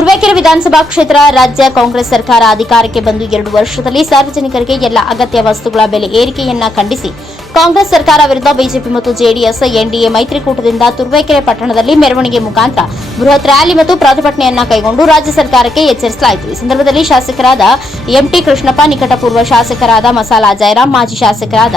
ತುರುವೇಕೆರೆ ವಿಧಾನಸಭಾ ಕ್ಷೇತ್ರ ರಾಜ್ಯ ಕಾಂಗ್ರೆಸ್ ಸರ್ಕಾರ ಅಧಿಕಾರಕ್ಕೆ ಬಂದು ಎರಡು ವರ್ಷದಲ್ಲಿ ಸಾರ್ವಜನಿಕರಿಗೆ ಎಲ್ಲ ಅಗತ್ಯ ವಸ್ತುಗಳ ಬೆಲೆ ಏರಿಕೆಯನ್ನ ಖಂಡಿಸಿ ಕಾಂಗ್ರೆಸ್ ಸರ್ಕಾರ ವಿರುದ್ಧ ಬಿಜೆಪಿ ಮತ್ತು ಜೆಡಿಎಸ್, ಎನ್ಡಿಎ ಮೈತ್ರಿಕೂಟದಿಂದ ತುರುವೇಕೆರೆ ಪಟ್ಟಣದಲ್ಲಿ ಮೆರವಣಿಗೆ ಮುಖಾಂತರ ಬೃಹತ್ ರ್ಯಾಲಿ ಮತ್ತು ಪ್ರತಿಭಟನೆಯನ್ನ ಕೈಗೊಂಡು ರಾಜ್ಯ ಸರ್ಕಾರಕ್ಕೆ ಎಚ್ಚರಿಸಲಾಯಿತು. ಈ ಸಂದರ್ಭದಲ್ಲಿ ಶಾಸಕರಾದ ಎಂಟಿ ಕೃಷ್ಣಪ್ಪ, ನಿಕಟಪೂರ್ವ ಶಾಸಕರಾದ ಮಸಾಲಾ ಜಯರಾಮ್, ಮಾಜಿ ಶಾಸಕರಾದ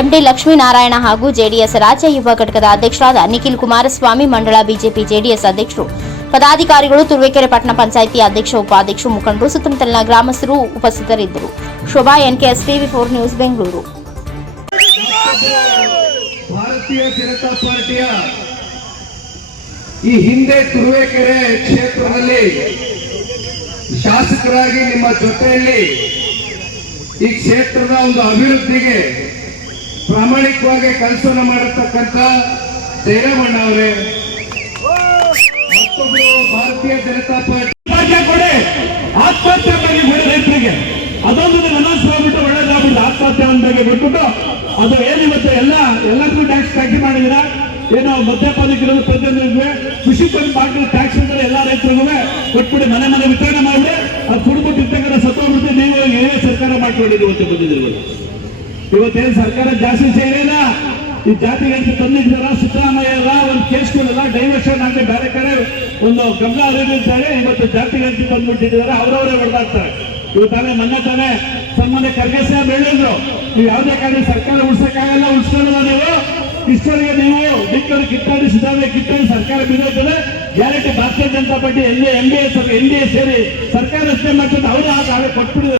ಎಂಡಿ ಲಕ್ಷ್ಮೀನಾರಾಯಣ ಹಾಗೂ ಜೆಡಿಎಸ್ ರಾಜ್ಯ ಯುವ ಘಟಕದ ಅಧ್ಯಕ್ಷರಾದ ನಿಖಿಲ್ ಕುಮಾರಸ್ವಾಮಿ ಮಂಡಳ ಬಿಜೆಪಿ, ಜೆಡಿಎಸ್ ಅಧ್ಯಕ್ಷರು ಪದಾಧಿಕಾರಿಗಳು ತುರುವೇಕೆರೆ ಪಟ್ಟಣ ಪಂಚಾಯಿತಿ ಅಧ್ಯಕ್ಷ, ಉಪಾಧ್ಯಕ್ಷ ಮುಖಂಡರು, ಸುತ್ತಮುತ್ತಲಿನ ಗ್ರಾಮಸ್ಥರು ಉಪಸ್ಥಿತರಿದ್ದರು. Shobha NKS TV four news, Bengaluru. Bharatiya Janata ಪಾರ್ಟಿಯ ಈ ಹಿಂದೆ ತುರುವೇಕೆರೆ ಕ್ಷೇತ್ರದಲ್ಲಿ ಶಾಸಕರಾಗಿ ನಿಮ್ಮ ಜೊತೆಯಲ್ಲಿ ಈ ಕ್ಷೇತ್ರದ ಒಂದು ಅಭಿವೃದ್ಧಿಗೆ ಪ್ರಾಮಾಣಿಕವಾಗಿ ಕೆಲಸವನ್ನು ಮಾಡತಕ್ಕಂಥ ಜಯರಾಮಣ್ಣ ಅವರೇ ಕೊಡಿ. ಆತ್ಮಹತ್ಯೆ ಬಗ್ಗೆ ಬಿಡಿ ರೈತರಿಗೆ. ಅದೊಂದು ಅನೌನ್ಸ್ ಮಾಡ್ಬಿಟ್ಟು ಒಳ್ಳೇದಾಗ್ಬಿಟ್ಟು ಆತ್ಮಹತ್ಯೆ ಬಗ್ಗೆ ಬಿಟ್ಬಿಟ್ಟು, ಅದು ಏನಿವತ್ತು ಎಲ್ಲ ಎಲ್ಲಕ್ಕೂ ಟ್ಯಾಕ್ಸ್ ಕಟ್ಟಿ ಮಾಡಿದಿರ ಏನು ಮದ್ಯಪಾನಿಕರು ಪ್ರತಿಯೊಂದು ಕೃಷಿ ಬಂದು ಮಾಡಿರೋ ಟ್ಯಾಕ್ಸ್ ಅಂದ್ರೆ ಎಲ್ಲ ರೈತರಿಗೂ ಕೊಟ್ಬಿಡಿ, ಮನೆ ಮನೆ ವಿತರಣೆ ಮಾಡಿ ಅದು ಕುಡ್ಬಿಟ್ಟು ಇರ್ತಕ್ಕಂಥ ಸತ್ತೋಗ್ಬಿಟ್ಟು ನೀವು ಏನೇ ಸರ್ಕಾರ ಮಾಡ್ಕೊಂಡಿದ್ದೀವಿ ಇವತ್ತು ಬಂದಿದ್ದೀರಿ ಇವತ್ತೇನು ಸರ್ಕಾರ ಜಾಸ್ತಿ ಸೇರಿಲ್ಲ ಈ ಜಾತಿಗೆ ತಂದಿದ್ದಾರ ಸಿದ್ದರಾಮಯ್ಯ ಒಂದು ಕೇಸ್ಗಳೆಲ್ಲ ಡೈವರ್ಷನ್ ಆಗಿ ಬೇರೆ ಕಡೆ ಒಂದು ಗಮನ ಹರಿದಿರ್ತಾರೆ ಇವತ್ತು ಜಾತಿ ಗಂಟಿ ಬಂದ್ಬಿಟ್ಟಿದ್ದಾರೆ, ಅವರವರೇ ಹೊಡೆದಾಡ್ತಾರೆ ಇವತ್ತಾನೆ ಮೊನ್ನೆ ತಾನೇ ಸನ್ಮಾನ್ಯ ಖರ್ಗೆ ಸಾಹೇಬ್ ಹೇಳಿದ್ರು. ನೀವು ಯಾವುದೇ ಕಾರಣ ಸರ್ಕಾರ ಉಳಿಸಕ್ಕಾಗಲ್ಲ ಉಳಿಸ್ಕೊಳ್ಳಲ್ಲ ನೀವು. ಇಷ್ಟರಿಗೆ ನೀವು ದಿಕ್ಕರು ಕಿತ್ತಾಡಿ ಸಿದ್ಧಾಂತ ಕಿತ್ತಾಡಿ ಸರ್ಕಾರ ಬಿದ್ದೋಗ್ತದೆ guarantee Bharatiya Janata party, L A, M D A N D A ಸೇರಿ ಸರ್ಕಾರ ರಚನೆ ಮಾಡ್ತದೆ ಅವರು ಆ ಕಾಲ ಕೊಟ್ಬಿಡಿದ್ರು